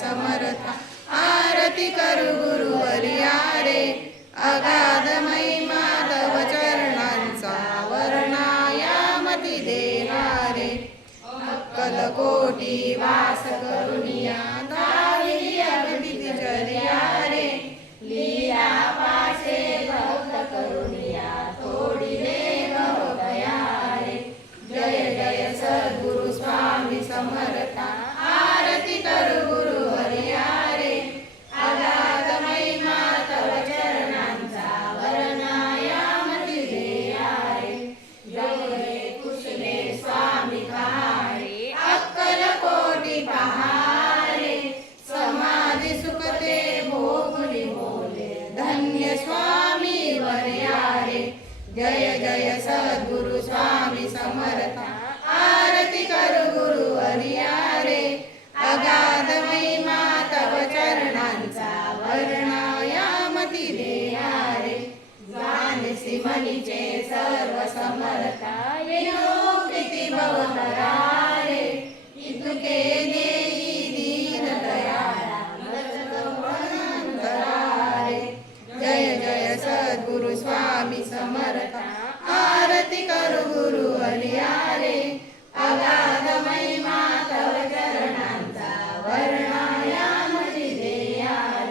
समर्था आरती करू गुरुवर्या रे अगाध महिमा तव चरणांचा वर्णायामती देहा रे अक्कलकोटी वास करुनिया दाविली अगदी चर्या रे लीला पाशे भक्त करुनिया थोडी देव गया रे जय जय सद्गुरु स्वामी समर्था आरती करू गुरुवर्या रे अगाध महिमा तव चरणांचा वर्णायामती देहा रे जय कुशले स्वामी कहारे अक्कलकोटी पहारे समाधी सुखते भोगुनी बोले धन्य स्वामी वर्या रे जय जय सद्गुरु स्वामी समर्था आरती करू गुरुवर्या रे अगाध महिमा तव चरणांचा वर्णायामती देहा रे जानसी मनीचे सर्व समर्था विनोदिती भवतरा रे इतुके देई दीन दयाळा रे जय जय सद्गुरु स्वामी समर्था आरती करू गुरुवर्या रे अगा